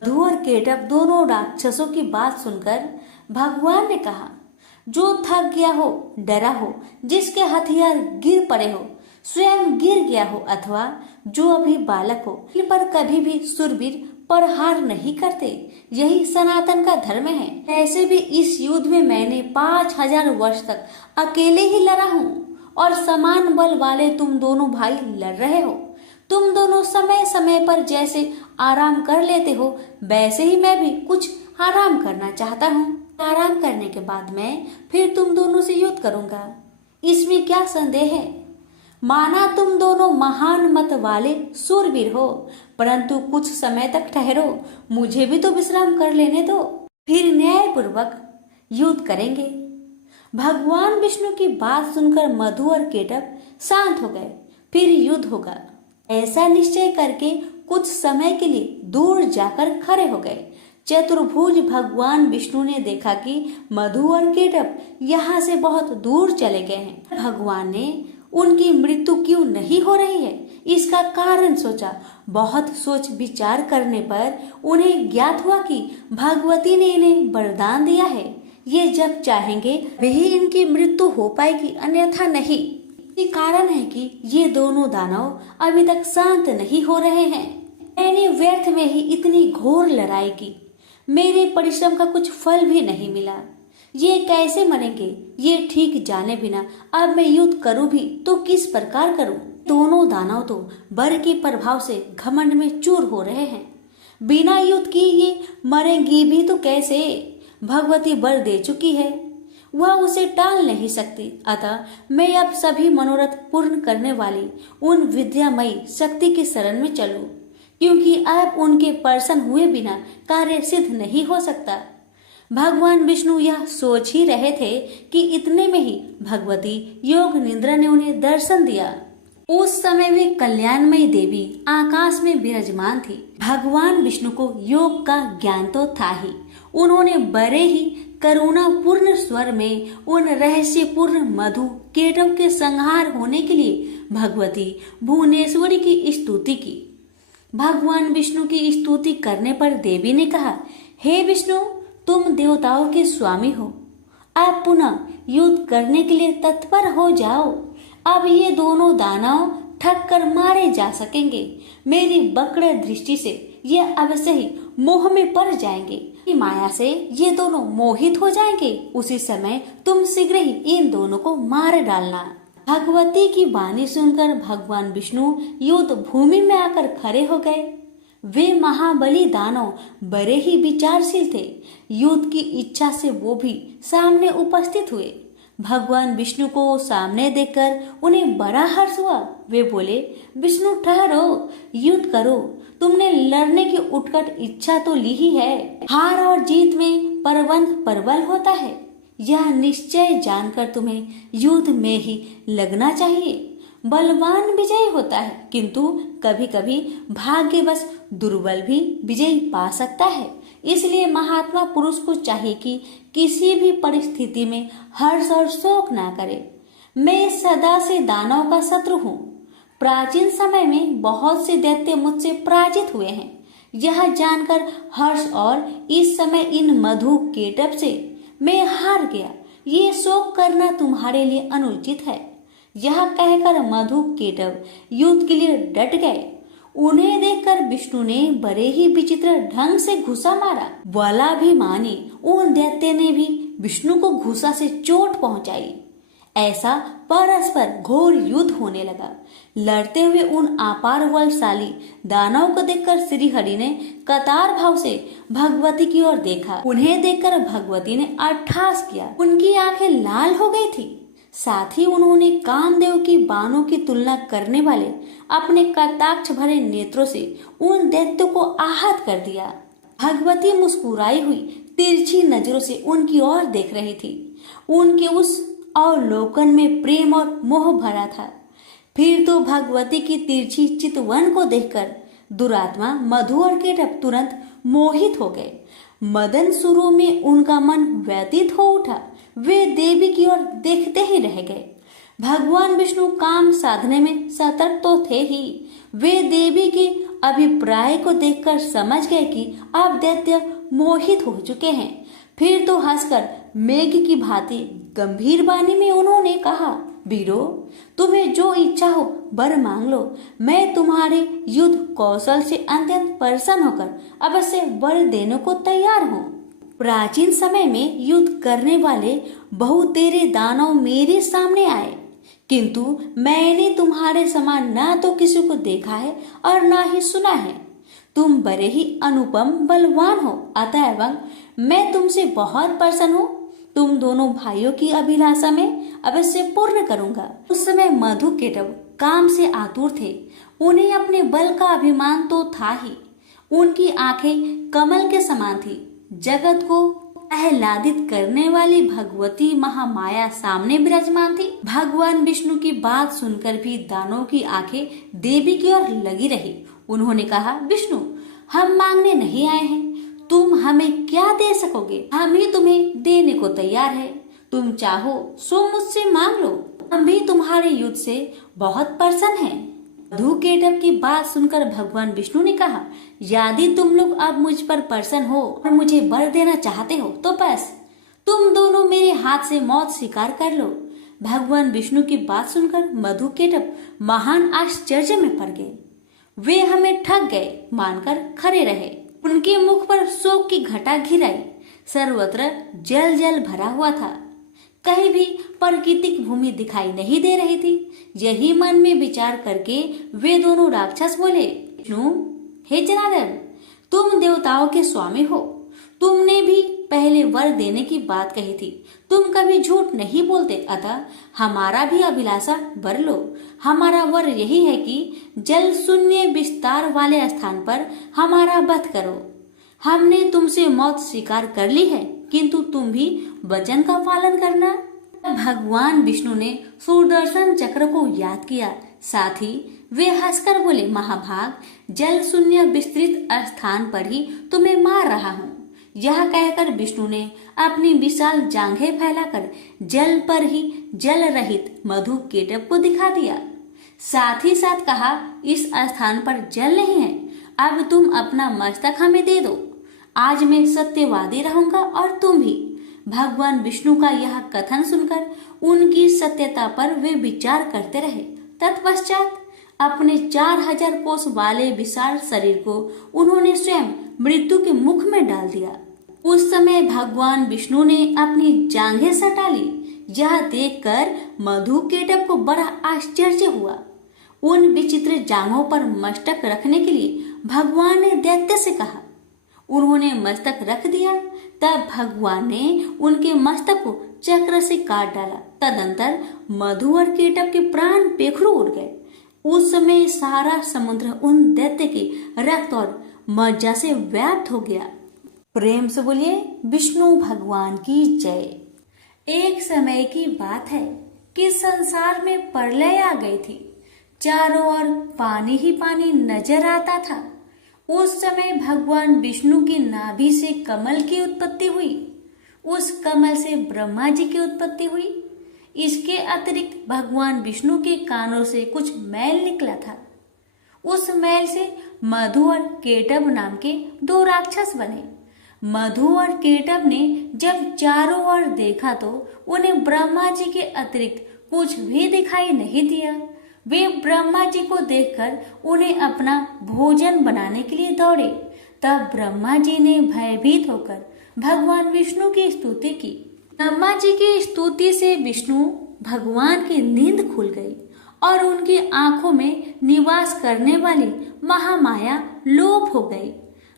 मधु और केटव दोनों राक्षसों की बात सुनकर भगवान ने कहा, जो थक गया हो, डरा हो, जिसके हथियार गिर पड़े हो, स्वयं गिर गया हो, अथवा जो अभी बालक हो, इन पर कभी भी सुरवीर प्रहार नहीं करते, यही सनातन का धर्म है। ऐसे भी इस युद्ध में मैंने 5000 वर्ष तक अकेले ही लड़ा हूँ और समान बल वाले तुम दोनों भाई लड़ रहे हो। तुम दोनों समय समय पर जैसे आराम कर लेते हो, वैसे ही मैं भी कुछ आराम करना चाहता हूँ। आराम करने के बाद मैं फिर तुम दोनों से युद्ध करूंगा, इसमें क्या संदेह है? माना तुम दोनों महान मत वाले सूरवीर हो, परंतु कुछ समय तक ठहरो, मुझे भी तो विश्राम कर लेने दो, फिर न्यायपूर्वक युद्ध करेंगे। भगवान विष्णु की बात सुनकर मधु और केटव शांत हो गए। फिर युद्ध होगा, ऐसा निश्चय करके कुछ समय के लिए दूर जाकर खड़े हो गए। चतुर्भुज भगवान विष्णु ने देखा कि मधु और केटव यहाँ से बहुत दूर चले गए हैं। भगवान ने उनकी मृत्यु क्यों नहीं हो रही है, इसका कारण सोचा। बहुत सोच विचार करने पर उन्हें ज्ञात हुआ कि भगवती ने इन्हें वरदान दिया है, ये जब चाहेंगे वही इनकी मृत्यु हो पाएगी, अन्यथा नहीं। ये कारण है कि ये दोनों दानव अभी तक शांत नहीं हो रहे हैं। मैंने व्यर्थ में ही इतनी घोर लड़ाई की, मेरे परिश्रम का कुछ फल भी नहीं मिला। ये कैसे मरेंगे ये ठीक जाने बिना अब मैं युद्ध करूं भी तो किस प्रकार करूं? दोनों दानव तो बर के प्रभाव से घमंड में चूर हो रहे हैं। बिना युद्ध किए ये मरेंगी भी तो कैसे? भगवती बर दे चुकी है, वह उसे टाल नहीं सकती। अतः मैं अब सभी मनोरथ पूर्ण करने वाली उन विद्यामयी शक्ति की शरण में चलूं, क्योंकि अब उनके प्रसन्न हुए बिना कार्य सिद्ध नहीं हो सकता। भगवान विष्णु यह सोच ही रहे थे कि इतने में ही भगवती योग निद्रा ने उन्हें दर्शन दिया। उस समय वे कल्याणमयी देवी आकाश में विराजमान थी। भगवान विष्णु को योग का ज्ञान तो था ही। उन्होंने बड़े ही करुणा पूर्ण स्वर में उन रहस्यपूर्ण मधु केटव के संहार होने के लिए भगवती भुवनेश्वरी की स्तुति की। भगवान विष्णु की स्तुति करने पर देवी ने कहा, हे विष्णु, तुम देवताओं के स्वामी हो। आप पुनः युद्ध करने के लिए तत्पर हो जाओ। अब ये दोनों दानव ठग कर मारे जा सकेंगे। मेरी वक्र दृष्टि से ये अवश्य ही मोह में पड़ जाएंगे। माया से ये दोनों मोहित हो जाएंगे। उसी समय तुम शीघ्र ही इन दोनों को मार डालना। भगवती की वाणी सुनकर भगवान विष्णु युद्ध भूमि में आकर खड़े हो गए। वे महाबली दानव बड़े ही विचारशील थे। युद्ध की इच्छा से वो भी सामने उपस्थित हुए। भगवान विष्णु को सामने देखकर उन्हें बड़ा हर्ष हुआ। वे बोले, विष्णु ठहरो, युद्ध करो। तुमने लड़ने की उत्कट इच्छा तो ली ही है। हार और जीत में परवंत प्रबल होता है। यह निश्चय जानकर तुम्हें युद्ध में ही लगना चाहिए। बलवान विजयी होता है, किंतु कभी कभी भाग्यवश दुर्बल भी विजयी पा सकता है। इसलिए महात्मा पुरुष को चाहिए कि किसी भी परिस्थिति में हर्ष और शोक ना करे। मैं सदा से दानव का शत्रु हूँ। प्राचीन समय में बहुत से दैत्य मुझसे पराजित हुए हैं। यह जानकर हर्ष और इस समय इन मधु केटव से मैं हार गया, ये शोक करना तुम्हारे लिए अनुचित है। यह कहकर मधु केटव युद्ध के लिए डट गए। उन्हें देखकर विष्णु ने बड़े ही विचित्र ढंग से घुसा मारा। बलाभिमानी उन दैत्य ने भी विष्णु को घुसा से चोट पहुंचाई। ऐसा परस्पर घोर युद्ध होने लगा। लड़ते हुए उन अपार बलशाली दानव को देखकर श्री हरि ने कतार भाव से भगवती की ओर देखा। उन्हें देखकर भगवती ने अट्टहास किया। उनकी आंखें लाल हो गई थी। साथ ही उन्होंने कामदेव की बाणों की तुलना करने वाले अपने कटाक्ष भरे नेत्रों से उन दैत्यों को आहत कर दिया। भगवती मुस्कुराई हुई तिरछी नजरों से उनकी ओर देख रही थी। उनके उस अवलोकन में प्रेम और मोह भरा था। फिर तो भगवती की तिरछी चितवन को देखकर दुरात्मा मधु और केटव तुरंत मोहित हो गए। मदन शुरू में उनका मन व्यतीत हो उठा। वे देवी की ओर देखते ही रह गए। भगवान विष्णु काम साधने में सतर्क तो थे ही। वे देवी के अभिप्राय को देखकर समझ गए कि अब दैत्य मोहित हो चुके हैं। फिर तो हंसकर मेघ की भांति गंभीर वाणी में उन्होंने कहा, वीरो, तुम्हें जो इच्छा हो वर मांग लो। मैं तुम्हारे युद्ध कौशल से अत्यंत प्रसन्न होकर अवश्य वर देने को तैयार हूँ। प्राचीन समय में युद्ध करने वाले बहुतेरे दानव मेरे सामने आए, किंतु मैंने तुम्हारे समान ना तो किसी को देखा है और ना ही सुना है। तुम बड़े ही अनुपम बलवान हो, अतएव मैं तुमसे बहुत प्रसन्न हूँ। तुम दोनों भाइयों की अभिलाषा में अवश्य पूर्ण करूंगा। उस समय मधु केटव काम से आतुर थे। उन्हें अपने बल का अभिमान तो था ही। उनकी आंखें कमल के समान थी। जगत को आह्लादित करने वाली भगवती महामाया सामने विराजमान थी। भगवान विष्णु की बात सुनकर भी दानव की आंखें देवी की ओर लगी रही। उन्होंने कहा, विष्णु, हम मांगने नहीं आए हैं। तुम हमें क्या दे सकोगे? हम ही तुम्हें देने को तैयार है। तुम चाहो सो मुझसे मांग लो। हम भी तुम्हारे युद्ध से बहुत प्रसन्न हैं। मधु केटव की बात सुनकर भगवान विष्णु ने कहा, यदि तुम लोग अब मुझ पर प्रसन्न हो और मुझे वर देना चाहते हो तो बस तुम दोनों मेरे हाथ से मौत स्वीकार कर लो। भगवान विष्णु की बात सुनकर मधु केटव महान आश्चर्य में पड़ गए। वे हमें ठग गए मानकर खड़े रहे। उनके मुख पर शोक की घटा घिर आई। सर्वत्र जल जल भरा हुआ था। कहीं भी प्राकृतिक भूमि दिखाई नहीं दे रही थी। यही मन में विचार करके वे दोनों राक्षस बोले, विष्णु, हे जनार्दन, तुम देवताओं के स्वामी हो। तुमने भी पहले वर देने की बात कही थी। तुम कभी झूठ नहीं बोलते, अतः हमारा भी अभिलाषा वर लो। हमारा वर यही है कि जल शून्य विस्तार वाले स्थान पर हमारा वध करो। हमने तुमसे मौत स्वीकार कर ली है, किंतु तुम भी वचन का पालन करना। भगवान विष्णु ने सुदर्शन चक्र को याद किया, साथ ही वे हंसकर बोले, महाभाग, जल शून्य विस्तृत स्थान पर ही तुम्हें मार रहा हूँ। यह कहकर विष्णु ने अपनी विशाल जांघें फैलाकर जल पर ही जल रहित मधु केटव को दिखा दिया। साथ ही साथ कहा, इस स्थान पर जल नहीं है, अब तुम अपना मस्तक हमें दे दो। आज मैं सत्यवादी रहूंगा और तुम भी। भगवान विष्णु का यह कथन सुनकर उनकी सत्यता पर वे विचार करते रहे। तत्पश्चात अपने 4000 कोस वाले विशाल शरीर को उन्होंने स्वयं मृत्यु के मुख में डाल दिया। उस समय भगवान विष्णु ने अपनी जांघें सटा ली। यह देखकर मधु केटव को बड़ा आश्चर्य हुआ। उन विचित्र जांघों पर मस्तक रखने के लिए भगवान ने दैत्य से कहा। उन्होंने मस्तक रख दिया। तब भगवान ने उनके मस्तक को चक्र से काट डाला। तदंतर मधु और केटव के प्राण पेखरू उड़ गए। उस समय सारा समुद्र उन दैत्य के रक्त और मज्जा से व्याप्त हो गया। प्रेम से बोलिए विष्णु भगवान की जय। एक समय की बात है कि संसार में प्रलय आ गई थी। चारों ओर पानी ही पानी नजर आता था। उस समय भगवान विष्णु की नाभि से कमल की उत्पत्ति हुई। उस कमल से ब्रह्मा जी की उत्पत्ति हुई। इसके अतिरिक्त भगवान विष्णु के कानों से कुछ मैल निकला था। उस मैल से मधु और केटव नाम के 2 राक्षस बने। मधु और केटव ने जब चारों ओर देखा तो उन्हें ब्रह्मा जी के अतिरिक्त कुछ भी दिखाई नहीं दिया। वे ब्रह्मा जी को देखकर उन्हें अपना भोजन बनाने के लिए दौड़े। तब ब्रह्मा जी ने भयभीत होकर भगवान विष्णु की स्तुति की। ब्रह्मा जी की स्तुति से विष्णु भगवान की नींद खुल गई और उनकी आंखों में निवास करने वाली महामाया लोप हो गई।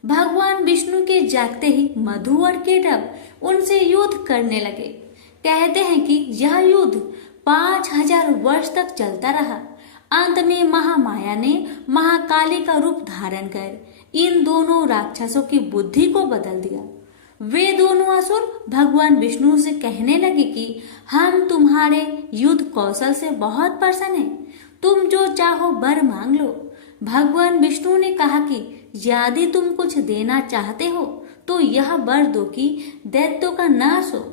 भगवान विष्णु के जागते ही मधु और केटव उनसे युद्ध करने लगे। कहते हैं कि यह युद्ध 5000 वर्ष तक चलता रहा। अंत में महामाया ने महाकाली का रूप धारण कर इन दोनों राक्षसों की बुद्धि को बदल दिया। वे दोनों असुर भगवान विष्णु से कहने लगे कि हम तुम्हारे युद्ध कौशल से बहुत प्रसन्न हैं, तुम जो चाहो वर मांग लो। भगवान विष्णु ने कहा कि यदि तुम कुछ देना चाहते हो तो यह वर दो कि दैत्यों का नाश हो।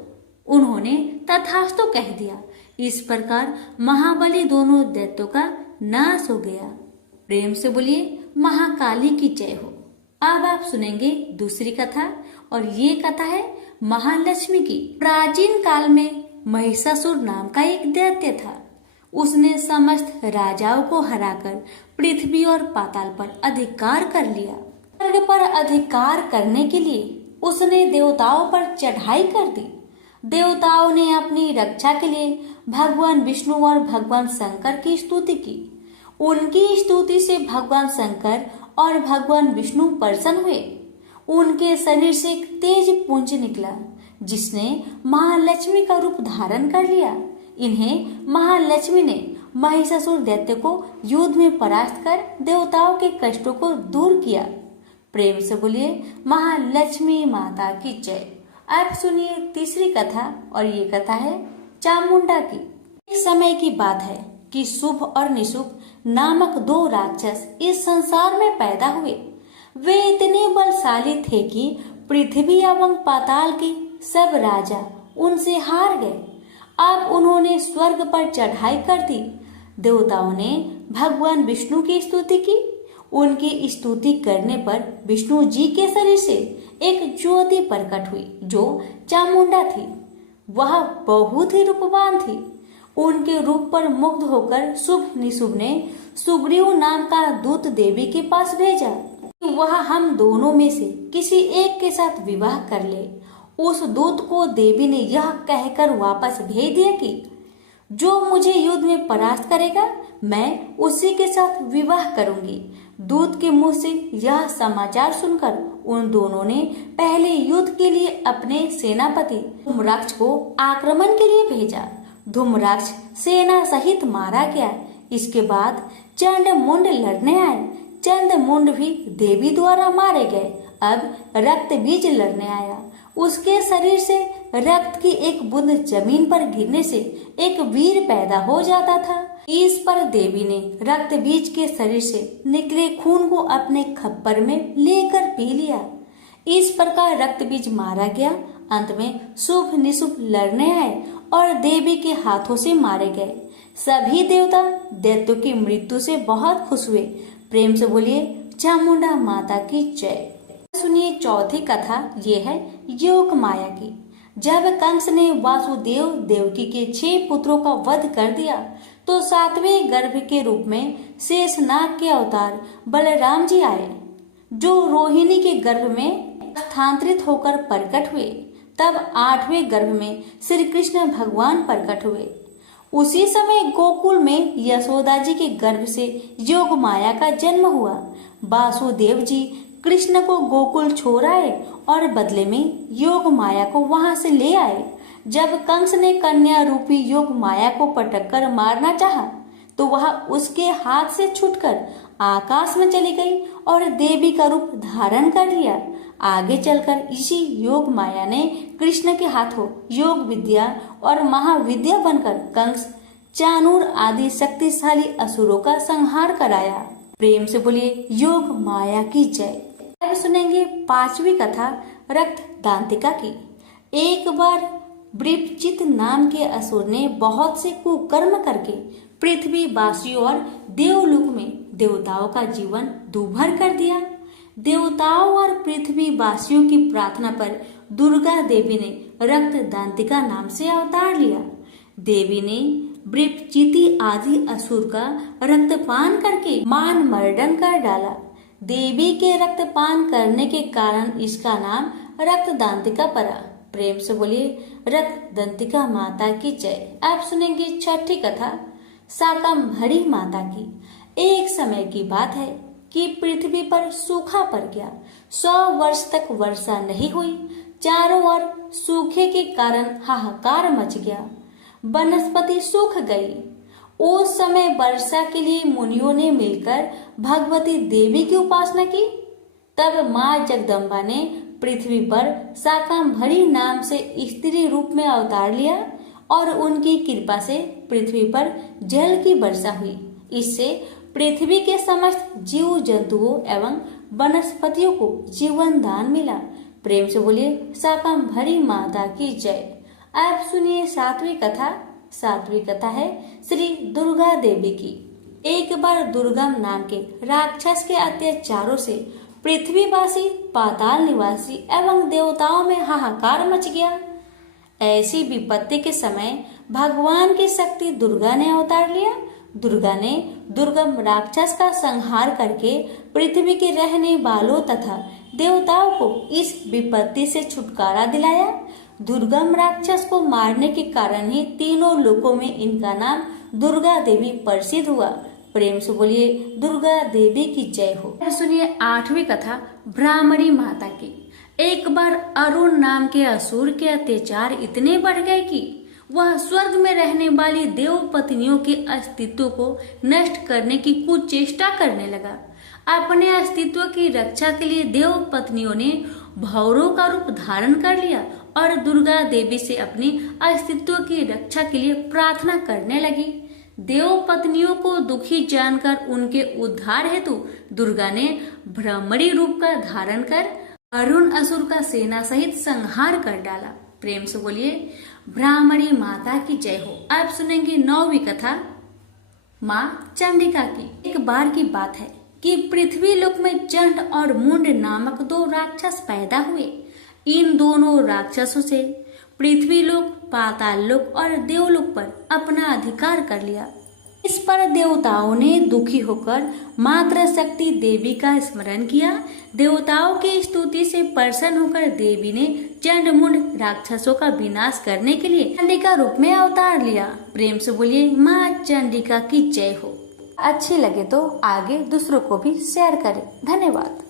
उन्होंने तथास्तु कह दिया। इस प्रकार महाबली दोनों दैत्यों का नाश हो गया। प्रेम से बोलिए महाकाली की जय हो। अब आप सुनेंगे दूसरी कथा और ये कथा है महालक्ष्मी की। प्राचीन काल में महिषासुर नाम का एक दैत्य था। उसने समस्त राजाओं को हराकर पृथ्वी और पाताल पर अधिकार कर लिया। स्वर्ग पर अधिकार करने के लिए उसने देवताओं पर चढ़ाई कर दी। देवताओं ने अपनी रक्षा के लिए भगवान विष्णु और भगवान शंकर की स्तुति की। उनकी स्तुति से भगवान शंकर और भगवान विष्णु प्रसन्न हुए। उनके शरीर से एक तेज पुंज निकला जिसने महालक्ष्मी का रूप धारण कर लिया। इन्हें महालक्ष्मी ने महिषासुर दैत्य को युद्ध में परास्त कर देवताओं के कष्टों को दूर किया। प्रेम से बोलिए महालक्ष्मी माता की जय। अब सुनिए तीसरी कथा और ये कथा है चामुंडा की। एक समय की बात है कि शुभ और निशुभ नामक 2 राक्षस इस संसार में पैदा हुए। वे इतने बलशाली थे कि पृथ्वी एवं पाताल के सब राजा उनसे हार गए। अब उन्होंने स्वर्ग पर चढ़ाई कर दी। देवताओं ने भगवान विष्णु की स्तुति की। उनकी स्तुति करने पर विष्णु जी के शरीर से एक ज्योति प्रकट हुई जो चामुंडा थी। वह बहुत ही रूपवान थी। उनके रूप पर मुग्ध होकर शुभ निशुभ ने सुग्रीव नाम का दूत देवी के पास भेजा कि वह हम दोनों में से किसी एक के साथ विवाह कर ले। उस दूत को देवी ने यह कहकर वापस भेज दिया कि जो मुझे युद्ध में परास्त करेगा मैं उसी के साथ विवाह करूंगी। दूत के मुंह से यह समाचार सुनकर उन दोनों ने पहले युद्ध के लिए अपने सेनापति धूम्राक्ष को आक्रमण के लिए भेजा। धूम्राक्ष सेना सहित मारा गया। इसके बाद चंड मुंड लड़ने आए चंद्रमुंड भी देवी द्वारा मारे गए। अब रक्त बीज लड़ने आया। उसके शरीर से रक्त की एक बूंद जमीन पर गिरने से एक वीर पैदा हो जाता था। इस पर देवी ने रक्त बीज के शरीर से निकले खून को अपने खप्पर में लेकर पी लिया। इस प्रकार रक्त बीज मारा गया। अंत में शुभ निशुभ लड़ने आए और देवी के हाथों से मारे गए। सभी देवता दैत्यों की मृत्यु से बहुत खुश हुए। प्रेम से बोलिए चामुंडा माता की जय। सुनिए चौथी कथा, ये है योग माया की। जब कंस ने वासुदेव देवकी के 6 पुत्रों का वध कर दिया तो 7वें गर्भ के रूप में शेषनाग के अवतार बलराम जी आए, जो रोहिणी के गर्भ में स्थानांतरित होकर प्रकट हुए। तब 8वें गर्भ में श्री कृष्ण भगवान प्रकट हुए। उसी समय गोकुल में यशोदा जी के गर्भ से योग माया का जन्म हुआ। वासुदेव जी कृष्ण को गोकुल छोड़ आए और बदले में योग माया को वहां से ले आए। जब कंस ने कन्या रूपी योग माया को पटक कर मारना चाहा तो वह उसके हाथ से छूटकर आकाश में चली गई और देवी का रूप धारण कर लिया। आगे चलकर इसी योग माया ने कृष्ण के हाथों योग विद्या और महाविद्या बनकर कंस, चाणूर आदि शक्तिशाली असुरों का संहार कराया। प्रेम से बोलिए योग माया की जय। अब सुनेंगे 5वीं कथा रक्त दांतिका की। एक बार वृपचित नाम के असुर ने बहुत से कुकर्म करके पृथ्वी वासियों और देवलोक में देवताओं का जीवन दूभर कर दिया। देवताओं और पृथ्वी वासियों की प्रार्थना पर दुर्गा देवी ने रक्त दांतिका नाम से अवतार लिया। देवी ने वृपचिति आदि असुर का रक्तपान करके मान मर्दन कर डाला। देवी के रक्तपान करने के कारण इसका नाम रक्त दांतिका पड़ा। प्रेम से बोलिए रक्त दांतिका माता की जय। आप सुनेंगे 6ठी कथा शाकंभरी माता की। एक समय की बात है कि पृथ्वी पर सूखा पड़ गया। 100 वर्ष तक वर्षा नहीं हुई। चारों ओर सूखे के कारण हाहाकार मच गया। वनस्पति सूख गई। उस समय वर्षा के लिए मुनियों ने मिलकर भगवती देवी की उपासना की। तब माँ जगदम्बा ने पृथ्वी पर शाकंभरी नाम से स्त्री रूप में अवतार लिया और उनकी कृपा से पृथ्वी पर जल की वर्षा हुई। इससे पृथ्वी के समस्त जीव जंतुओं एवं वनस्पतियों को जीवन दान मिला। प्रेम से बोलिए शाकंभरी माता की जय। आप सुनिए 7वीं कथा। 7वीं कथा है श्री दुर्गा देवी की। एक बार दुर्गम नाम के राक्षस के अत्याचारों से पृथ्वीवासी, पाताल निवासी एवं देवताओं में हाहाकार मच गया। ऐसी विपत्ति के समय भगवान की शक्ति दुर्गा ने अवतार लिया। दुर्गा ने दुर्गम राक्षस का संहार करके पृथ्वी के रहने वालों तथा देवताओं को इस विपत्ति से छुटकारा दिलाया। दुर्गम राक्षस को मारने के कारण ही तीनों लोकों में इनका नाम दुर्गा देवी प्रसिद्ध हुआ। प्रेम से बोलिए दुर्गा देवी की जय हो। सुनिए 8वीं कथा ब्राह्मणी माता की। एक बार अरुण नाम के असुर के अत्याचार इतने बढ़ गए कि वह स्वर्ग में रहने वाली देव पत्नियों के अस्तित्व को नष्ट करने की कुचेष्टा करने लगा। अपने अस्तित्व की रक्षा के लिए देव पत्नियों ने भौरों का रूप धारण कर लिया और दुर्गा देवी से अपनी अस्तित्व की रक्षा के लिए प्रार्थना करने लगी। देव पत्नियों को दुखी जानकर उनके उद्धार हेतु दुर्गा ने ब्राह्मणी रूप का धारण कर अरुण असुर का सेना सहित संहार कर डाला। प्रेम से बोलिए ब्राह्मणी माता की जय हो। आप सुनेंगे 9वीं कथा माँ चंडिका की। एक बार की बात है कि पृथ्वी लोक में चंड और मुंड नामक 2 राक्षस पैदा हुए। इन दोनों राक्षसों से पृथ्वी लोक, पाताल लोक और देवलोक पर अपना अधिकार कर लिया। इस पर देवताओं ने दुखी होकर मातृ शक्ति देवी का स्मरण किया। देवताओं की स्तुति से प्रसन्न होकर देवी ने चंड मुंड राक्षसों का विनाश करने के लिए चंडिका रूप में अवतार लिया। प्रेम से बोलिए माँ चंडिका की जय हो। अच्छी लगे तो आगे दूसरों को भी शेयर करें। धन्यवाद।